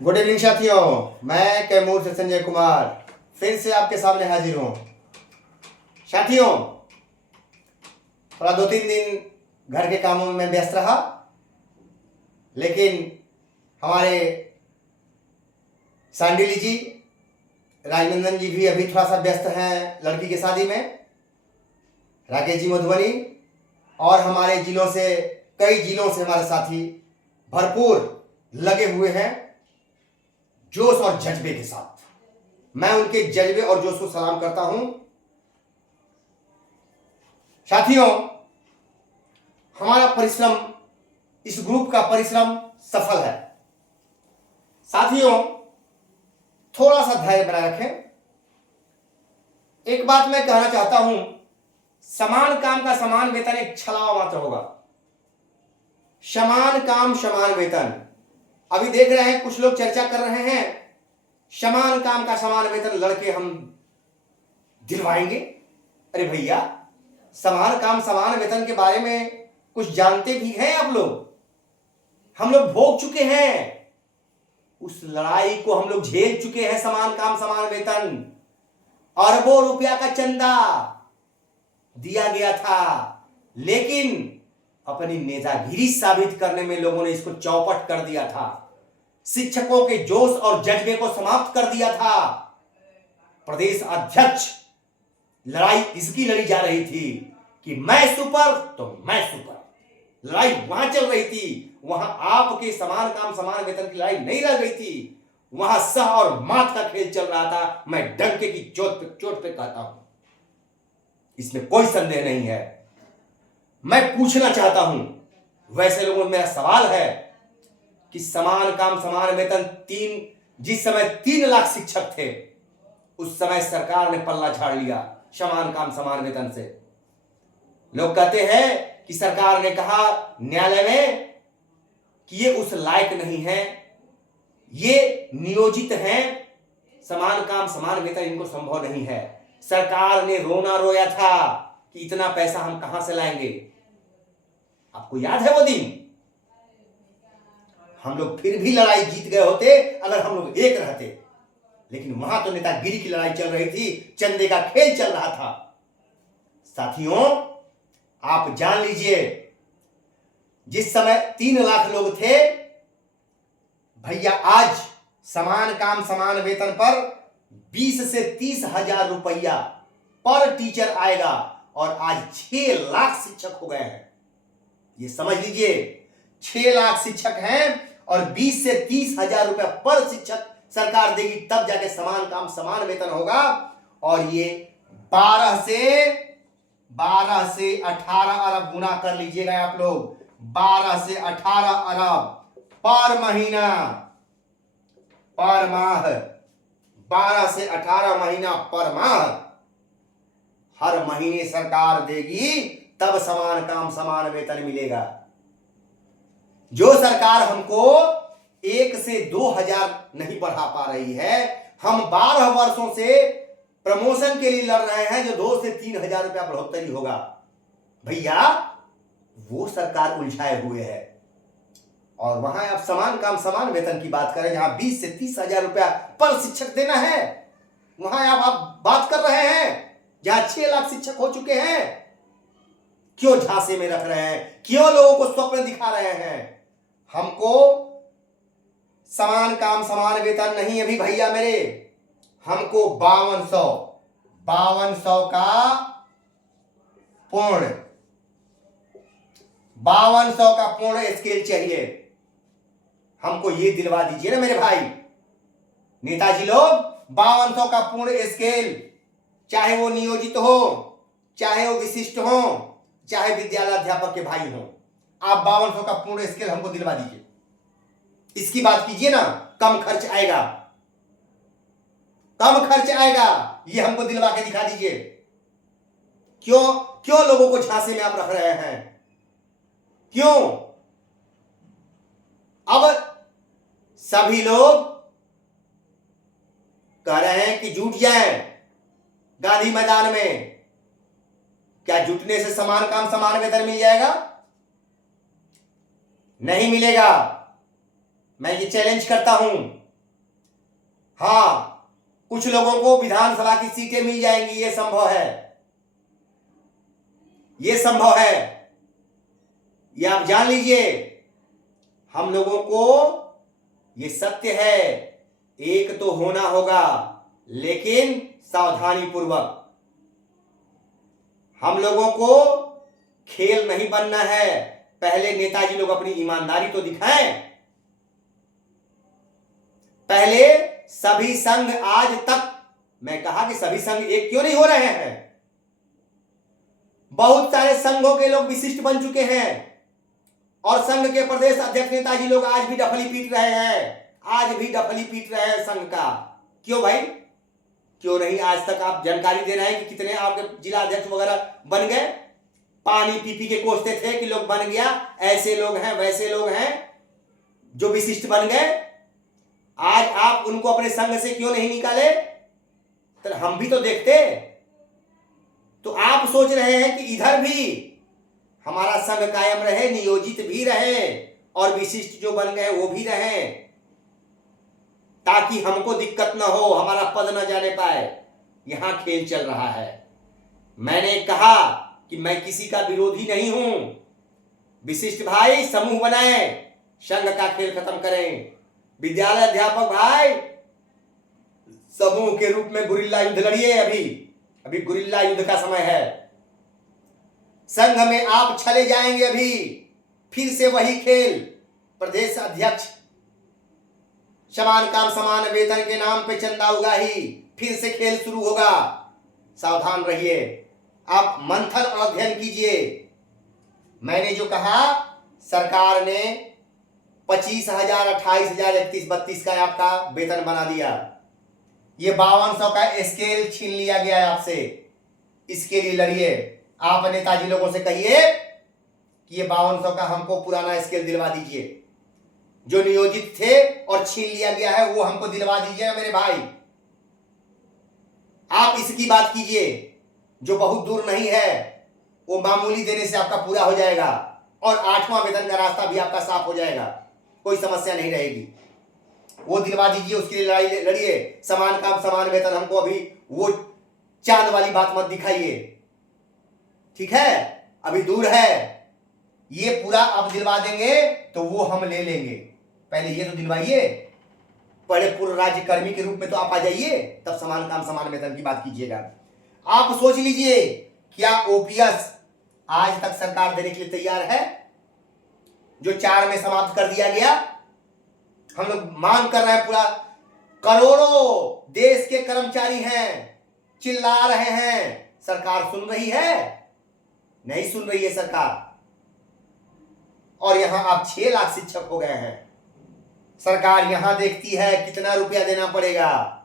Good evening साथियों, मैं कैमूर से संजय कुमार फिर से आपके सामने हाजिर हूँ। साथियों, थोड़ा 2-3 दिन घर के कामों में व्यस्त रहा, लेकिन हमारे सांडिली जी, राजनंदन जी भी अभी थोड़ा सा व्यस्त हैं लड़की की शादी में। राकेश जी मधुबनी और हमारे जिलों से, कई जिलों से हमारे साथी भरपूर लगे हुए हैं जोश और जज्बे के साथ। मैं उनके जज्बे और जोश को सलाम करता हूं। साथियों, हमारा परिश्रम, इस ग्रुप का परिश्रम सफल है। साथियों, थोड़ा सा धैर्य बनाए रखें। एक बात मैं कहना चाहता हूं, समान काम का समान वेतन एक छलावा मात्र होगा। समान काम समान वेतन। अभी देख रहे हैं कुछ लोग चर्चा कर रहे हैं, समान काम का समान वेतन लड़के हम दिलवाएंगे। अरे भैया, समान काम समान वेतन के बारे में कुछ जानते भी हैं आप लोग? हम लोग भोग चुके हैं, उस लड़ाई को हम लोग झेल चुके हैं। समान काम समान वेतन, अरबों रुपया का चंदा दिया गया था, लेकिन अपनी नेतागिरी साबित करने में लोगों ने इसको चौपट कर दिया था। शिक्षकों के जोश और जज्बे को समाप्त कर दिया था। प्रदेश अध्यक्ष लड़ाई इसकी लड़ी जा रही थी कि मैं सुपर तो मैं सुपर। लड़ाई वहां चल रही थी, वहां आपके समान काम समान वेतन की लड़ाई नहीं रह गई थी। वहां सह और मात का खेल चल रहा था। मैं डंके की चोट पे कहता हूं, इसमें कोई संदेह नहीं है। मैं पूछना चाहता हूं, वैसे लोगों में मेरा सवाल है कि समान काम समान वेतन जिस समय 3 लाख शिक्षक थे, उस समय सरकार ने पल्ला झाड़ लिया समान काम समान वेतन से। लोग कहते हैं कि सरकार ने कहा न्यायालय में कि ये उस लायक नहीं है, ये नियोजित हैं, समान काम समान वेतन इनको संभव नहीं है। सरकार ने रोना रोया था कि इतना पैसा हम कहां से लाएंगे। आपको याद है वो दिन? हम लोग फिर भी लड़ाई जीत गए होते अगर हम लोग एक रहते, लेकिन वहां तो नेतागिरी की लड़ाई चल रही थी, चंदे का खेल चल रहा था। साथियों, आप जान लीजिए, जिस समय 3 लाख लोग थे, भैया आज समान काम समान वेतन पर 20 से 30 हजार रुपया पर टीचर आएगा, और आज 6 लाख शिक्षक हो गए हैं। ये समझ लीजिए, 6 लाख शिक्षक हैं और 20 से 30 हजार रुपया पर शिक्षक सरकार देगी, तब जाके समान काम समान वेतन होगा। और ये 12 से 18 अरब गुना कर लीजिएगा आप लोग। 12 से 18 अरब पर महीना, पर माह। 12 से 18 महीना पर माह, हर महीने सरकार देगी, तब समान काम समान वेतन मिलेगा। जो सरकार हमको 1 से 2 हजार नहीं बढ़ा पा रही है, हम 12 वर्षों से प्रमोशन के लिए लड़ रहे हैं, जो 2 से 3 हजार रुपया बढ़ोतरी होगा। भैया, वो सरकार उलझाए हुए है। और वहां आप समान काम समान वेतन की बात करें, जहां 20 से 30 हजार रुपया पर शिक्षक देना है, वहां आप बात कर रहे हैं जहां 6 लाख शिक्षक हो चुके हैं। क्यों झांसे में रख रहे हैं? क्यों लोगों को स्वप्न दिखा रहे हैं? हमको समान काम समान वेतन नहीं अभी भैया मेरे, हमको 5200 का पूर्ण 5200 का पूर्ण स्केल चाहिए। हमको ये दिलवा दीजिए ना मेरे भाई। नेताजी लोग 5200 का पूर्ण स्केल, चाहे वो नियोजित हो, चाहे वो विशिष्ट हो, चाहे विद्यालय अध्यापक के भाई हो, आप 5200 का पूर्ण स्केल हमको दिलवा दीजिए। इसकी बात कीजिए ना, कम खर्च आएगा, कम खर्च आएगा, ये हमको दिलवा के दिखा दीजिए। क्यों लोगों को झांसे में आप रख रहे हैं? क्यों? अब सभी लोग कह रहे हैं कि जुट जाएं गांधी मैदान में। क्या जुटने से समान काम समान वेतन मिल जाएगा? नहीं मिलेगा। मैं ये चैलेंज करता हूं हाँ, कुछ लोगों को विधानसभा की सीटें मिल जाएंगी, ये संभव है, ये संभव है, ये आप जान लीजिए। हम लोगों को ये सत्य है, एक तो होना होगा, लेकिन सावधानी पूर्वक। हम लोगों को खेल नहीं बनना है। पहले नेताजी लोग अपनी ईमानदारी तो दिखाएं। पहले सभी संघ, आज तक मैं कहा कि सभी संघ एक क्यों नहीं हो रहे हैं? बहुत सारे संघों के लोग विशिष्ट बन चुके हैं और संघ के प्रदेश अध्यक्ष नेताजी लोग आज भी डफली पीट रहे हैं, आज भी डफली पीट रहे हैं संघ का। क्यों भाई, क्यों नहीं? आज तक आप जानकारी दे रहे हैं कि कितने आपके जिला अध्यक्ष वगैरह बन गए। पानी पी पी के कोसते थे कि लोग बन गया, ऐसे लोग हैं वैसे लोग हैं जो विशिष्ट बन गए। आज आप उनको अपने संघ से क्यों नहीं निकाले? तो हम भी तो देखते। तो आप सोच रहे हैं कि इधर भी हमारा संघ कायम रहे, नियोजित भी रहे और विशिष्ट जो बन गए वो भी रहे, ताकि हमको दिक्कत ना हो, हमारा पद न जाने पाए। यहां खेल चल रहा है। मैंने कहा कि मैं किसी का विरोधी नहीं हूं। विशिष्ट भाई समूह बनाएं, संघ का खेल खत्म करें। विद्यालय अध्यापक भाई समूह के रूप में गुरिल्ला युद्ध लड़िए। अभी गुरिल्ला युद्ध का समय है। संघ में आप चले जाएंगे, अभी फिर से वही खेल। प्रदेश अध्यक्ष समान काम समान वेतन के नाम पे चंदा उगाही, फिर से खेल शुरू होगा। सावधान रहिए। आप मंथन और अध्ययन कीजिए। मैंने जो कहा, सरकार ने 25,000, 28,000, 31-32 का आपका वेतन बना दिया। ये 5200 का स्केल छीन लिया गया है आपसे। इसके लिए लड़िए। आप नेताजी लोगों से कहिए कि ये 5200 का हमको पुराना स्केल दिलवा दीजिए। जो नियोजित थे और छीन लिया गया है वो हमको दिलवा दीजिए ना मेरे भाई। आप इसकी बात कीजिए, जो बहुत दूर नहीं है, वो मामूली देने से आपका पूरा हो जाएगा और 8वां वेतन का रास्ता भी आपका साफ हो जाएगा। कोई समस्या नहीं रहेगी। वो दिलवा दीजिए, उसके लिए लड़ाई लड़िए। समान काम समान वेतन हमको अभी वो चांद वाली बात मत दिखाइए, ठीक है? अभी दूर है। ये पूरा आप दिलवा देंगे तो वो हम ले लेंगे। पहले ये तो दिलवाइए। पहले पूर्व राज्य कर्मी के रूप में तो आप आ जाइए, तब समान काम समान वेतन की बात कीजिएगा। आप सोच लीजिए, क्या ओपीएस आज तक सरकार देने के लिए तैयार है? जो 4 में समाप्त कर दिया गया। हम लोग मांग कर रहे हैं पूरा। करोड़ों देश के कर्मचारी हैं, चिल्ला रहे हैं। सरकार सुन रही है? नहीं सुन रही है सरकार। और यहां आप 6 लाख शिक्षक हो गए हैं। सरकार यहां देखती है कितना रुपया देना पड़ेगा।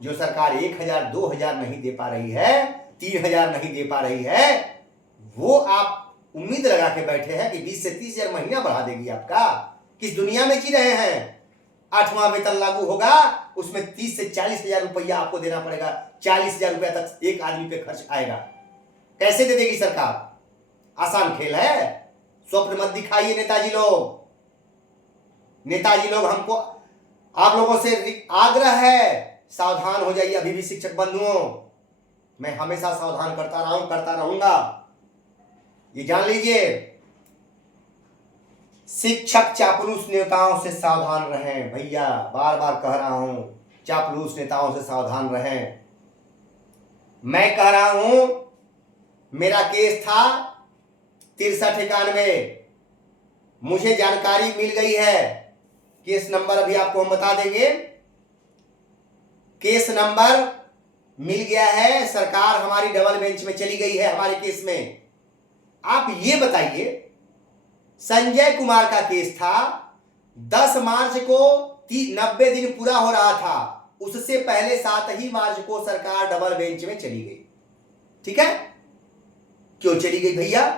जो सरकार 1,000, 2,000 नहीं दे पा रही है, 3,000 नहीं दे पा रही है, वो आप उम्मीद लगा के बैठे हैं कि 20 से 30,000 महीना बढ़ा देगी आपका। किस दुनिया में जी रहे हैं? 8वां वेतन लागू होगा, उसमें 30 से 40,000 रुपया आपको देना पड़ेगा। 40,000 रुपया तक एक आदमी पे खर्च आएगा। कैसे दे देगी सरकार? आसान खेल है। स्वप्न मत दिखाइए नेताजी लोग। नेताजी लोग, हमको आप लोगों से आग्रह है, सावधान हो जाइए। अभी भी शिक्षक बंधुओं, मैं हमेशा सावधान करता रहा हूं, करता रहूंगा, ये जान लीजिए। शिक्षक चापलूस नेताओं से सावधान रहें भैया, बार बार कह रहा हूं, चापलूस नेताओं से सावधान रहें। मैं कह रहा हूं, मेरा केस था 6391, मुझे जानकारी मिल गई है। केस नंबर अभी आपको हम बता देंगे। केस नंबर मिल गया है, सरकार हमारी डबल बेंच में चली गई है हमारे केस में। आप ये बताइए, संजय कुमार का केस था, 10 मार्च को 90 दिन पूरा हो रहा था, उससे पहले 7 ही मार्च को सरकार डबल बेंच में चली गई। ठीक है? क्यों चली गई भैया?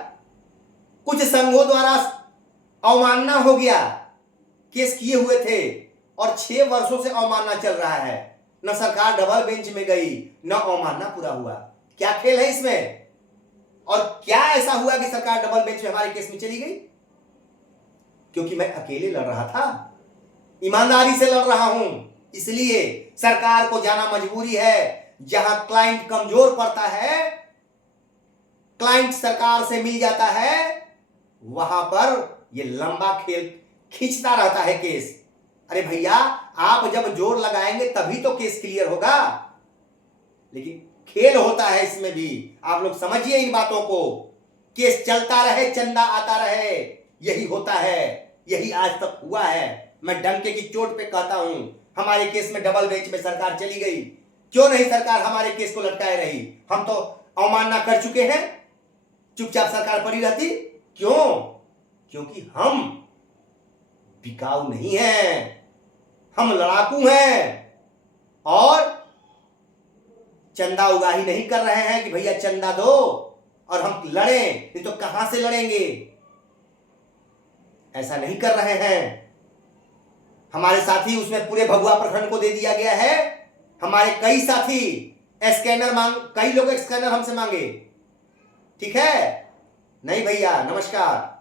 कुछ संघों द्वारा अवमानना हो गया, केस किए हुए थे और 6 वर्षों से अवमानना चल रहा है। न सरकार डबल बेंच में गई, न अवमानना पूरा हुआ। क्या खेल है इसमें? और क्या ऐसा हुआ कि सरकार डबल बेंच में हमारे केस में चली गई? क्योंकि मैं अकेले लड़ रहा था, ईमानदारी से लड़ रहा हूं, इसलिए सरकार को जाना मजबूरी है। जहां क्लाइंट कमजोर पड़ता है, क्लाइंट सरकार से मिल जाता है, वहां पर ये लंबा खेल खींचता रहता है केस। अरे भैया, आप जब जोर लगाएंगे तभी तो केस क्लियर होगा। लेकिन खेल होता है इसमें भी, आप लोग समझिए इन बातों को। केस चलता रहे, चंदा आता रहे, यही होता है, यही आज तक हुआ है। मैं डंके की चोट पे कहता हूं, हमारे केस में डबल बेंच में सरकार चली गई। क्यों नहीं सरकार हमारे केस को लटकाए रही? हम तो अवमानना कर चुके हैं, चुपचाप सरकार पड़ी रहती। क्यों? क्योंकि हम बिकाऊ नहीं हैं, हम लड़ाकू हैं और चंदा उगाही नहीं कर रहे हैं कि भैया चंदा दो और हम लड़ें। नहीं तो कहां से लड़ेंगे? ऐसा नहीं कर रहे हैं। हमारे साथी उसमें पूरे भगुआ प्रखंड को दे दिया गया है। हमारे कई साथी स्कैनर कई लोग स्कैनर हमसे मांगे। ठीक है? नहीं भैया, नमस्कार,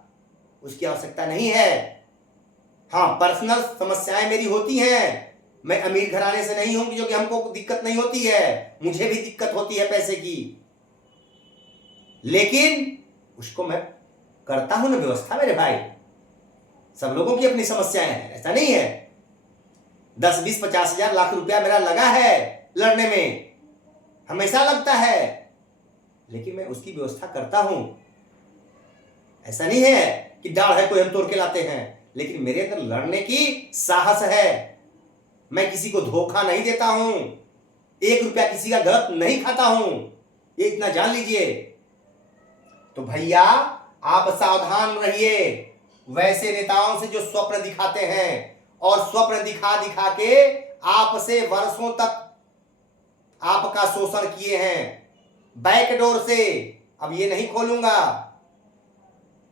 उसकी आवश्यकता नहीं है। हाँ, पर्सनल समस्याएं मेरी होती हैं। मैं अमीर घराने से नहीं हूं जो कि हमको दिक्कत नहीं होती है, मुझे भी दिक्कत होती है पैसे की, लेकिन उसको मैं करता हूं ना व्यवस्था। मेरे भाई, सब लोगों की अपनी समस्याएं हैं, ऐसा नहीं है। 10, 20, 50 हजार, लाख रुपया मेरा लगा है लड़ने में, हमेशा लगता है, लेकिन मैं उसकी व्यवस्था करता हूं। ऐसा नहीं है कि डाल है कोई हम तोड़ के लाते हैं, लेकिन मेरे अंदर लड़ने की साहस है। मैं किसी को धोखा नहीं देता हूं, 1 रुपया किसी का गलत नहीं खाता हूं, ये इतना जान लीजिए। तो भैया, आप सावधान रहिए वैसे नेताओं से जो स्वप्न दिखाते हैं और स्वप्न दिखा दिखा के आपसे वर्षों तक आपका शोषण किए हैं बैकडोर से। अब ये नहीं खोलूंगा,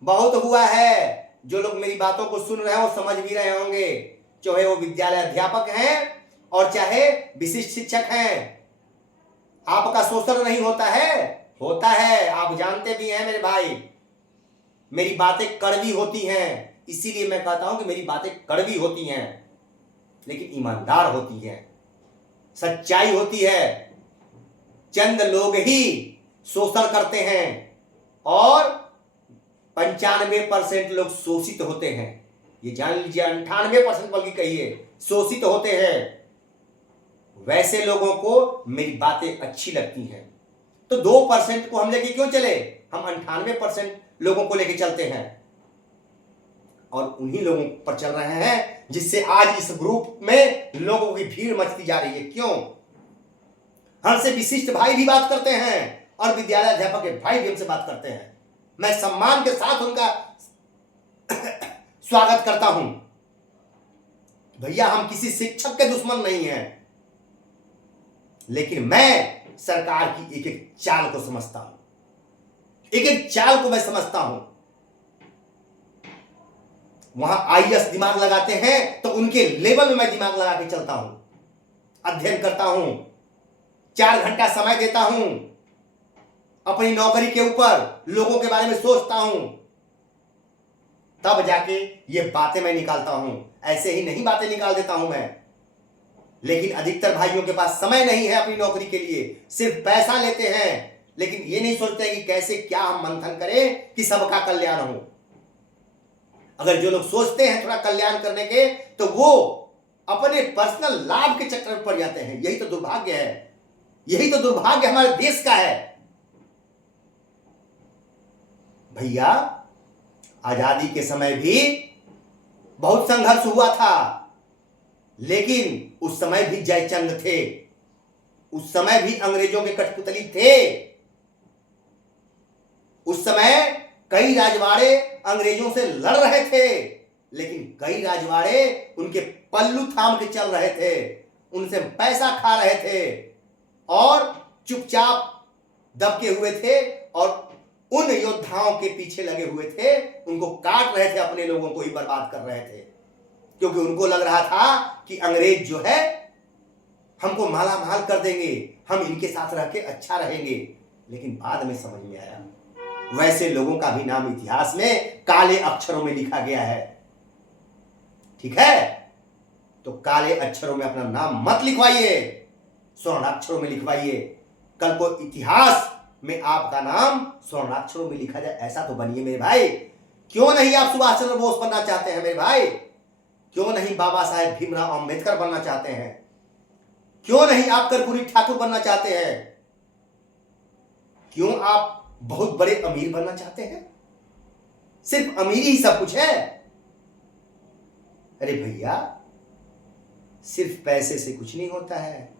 बहुत हुआ है। जो लोग मेरी बातों को सुन रहे हैं वो समझ भी रहे होंगे, चाहे वो विद्यालय अध्यापक हैं और चाहे विशिष्ट शिक्षक हैं। आपका शोषण नहीं होता है? होता है, आप जानते भी हैं मेरे भाई। मेरी बातें कड़वी होती हैं, इसीलिए मैं कहता हूं कि मेरी बातें कड़वी होती हैं, लेकिन ईमानदार होती हैं, सच्चाई होती है। चंद लोग ही शोषण करते हैं और 95% लोग शोषित होते हैं। ये जान लीजिए, 98% बल्कि कहिए शोषित होते हैं। वैसे लोगों को मेरी बातें अच्छी लगती हैं। तो 2% को हम लेके क्यों चले? हम 98% लोगों को लेके चलते हैं और उन्हीं लोगों पर चल रहे हैं जिससे आज इस ग्रुप में लोगों की भीड़ मचती जा रही है। क्यों? हमसे विशिष्ट भाई भी बात करते हैं और विद्यालय अध्यापक के भाई भी हमसे बात करते हैं। मैं सम्मान के साथ उनका स्वागत करता हूं। भैया, हम किसी शिक्षक के दुश्मन नहीं हैं, लेकिन मैं सरकार की एक एक चाल को समझता हूं, एक एक चाल को मैं समझता हूं। वहां आईएएस दिमाग लगाते हैं तो उनके लेवल में मैं दिमाग लगा के चलता हूं, अध्ययन करता हूं, 4 घंटा समय देता हूं, अपनी नौकरी के ऊपर लोगों के बारे में सोचता हूं, तब जाके ये बातें मैं निकालता हूं। ऐसे ही नहीं बातें निकाल देता हूं मैं। लेकिन अधिकतर भाइयों के पास समय नहीं है अपनी नौकरी के लिए, सिर्फ पैसा लेते हैं, लेकिन ये नहीं सोचते कि कैसे क्या हम मंथन करें कि सबका कल्याण हो। अगर जो लोग सोचते हैं थोड़ा कल्याण करने के, तो वो अपने पर्सनल लाभ के चक्कर में पड़ जाते हैं। यही तो दुर्भाग्य है, यही तो दुर्भाग्य हमारे देश का है। भैया, आजादी के समय भी बहुत संघर्ष हुआ था, लेकिन उस समय भी जयचंद थे, उस समय भी अंग्रेजों के कठपुतली थे। उस समय कई राजवाड़े अंग्रेजों से लड़ रहे थे, लेकिन कई राजवाड़े उनके पल्लू थाम के चल रहे थे, उनसे पैसा खा रहे थे और चुपचाप दबके हुए थे और उन योद्धाओं के पीछे लगे हुए थे, उनको काट रहे थे, अपने लोगों को ही बर्बाद कर रहे थे, क्योंकि उनको लग रहा था कि अंग्रेज जो है हमको माला माल कर देंगे, हम इनके साथ रह के अच्छा रहेंगे। लेकिन बाद में समझ में आया, वैसे लोगों का भी नाम इतिहास में काले अक्षरों में लिखा गया है। ठीक है? तो काले अक्षरों में अपना नाम मत लिखवाइए, स्वर्णाक्षरों में लिखवाइए। कल को इतिहास में आपका नाम स्वर्णाक्षरों में लिखा जाए, ऐसा तो बनिए मेरे भाई। क्यों नहीं आप सुभाष चंद्र बोस बनना चाहते हैं मेरे भाई? क्यों नहीं बाबा साहेब भीमराव अंबेडकर बनना चाहते हैं? क्यों नहीं आप कर्पूरी ठाकुर बनना चाहते हैं? क्यों आप बहुत बड़े अमीर बनना चाहते हैं? सिर्फ अमीरी ही सब कुछ है? अरे भैया, सिर्फ पैसे से कुछ नहीं होता है।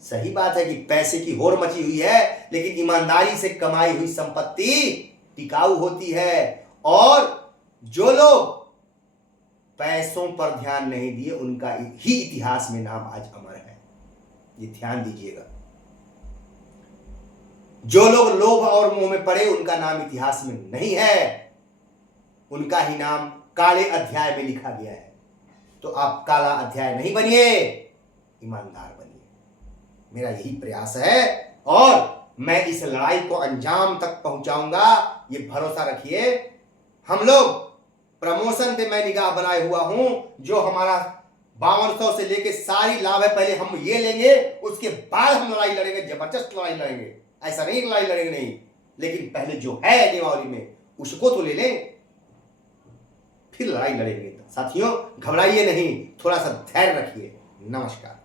सही बात है कि पैसे की होड़ मची हुई है, लेकिन ईमानदारी से कमाई हुई संपत्ति टिकाऊ होती है। और जो लोग पैसों पर ध्यान नहीं दिए, उनका ही इतिहास में नाम आज अमर है। ये ध्यान दीजिएगा। जो लोग लोभ और मोह में पड़े, उनका नाम इतिहास में नहीं है, उनका ही नाम काले अध्याय में लिखा गया है। तो आप काला अध्याय नहीं बनिए, ईमानदार बनिए। मेरा यही प्रयास है और मैं इस लड़ाई को अंजाम तक पहुंचाऊंगा, ये भरोसा रखिए। हम लोग प्रमोशन पे मैं निगाह बनाए हुआ हूं। जो हमारा 5200 से लेके सारी लाभ है, पहले हम ये लेंगे, उसके बाद हम लड़ाई लड़ेंगे, जबरदस्त लड़ाई लड़ेंगे। ऐसा नहीं लड़ाई लड़ेंगे नहीं, लेकिन पहले जो है दीपावली में उसको तो ले लें, फिर लड़ाई लड़ेंगे। साथियों, घबराइए नहीं, थोड़ा सा धैर्य रखिए। नमस्कार।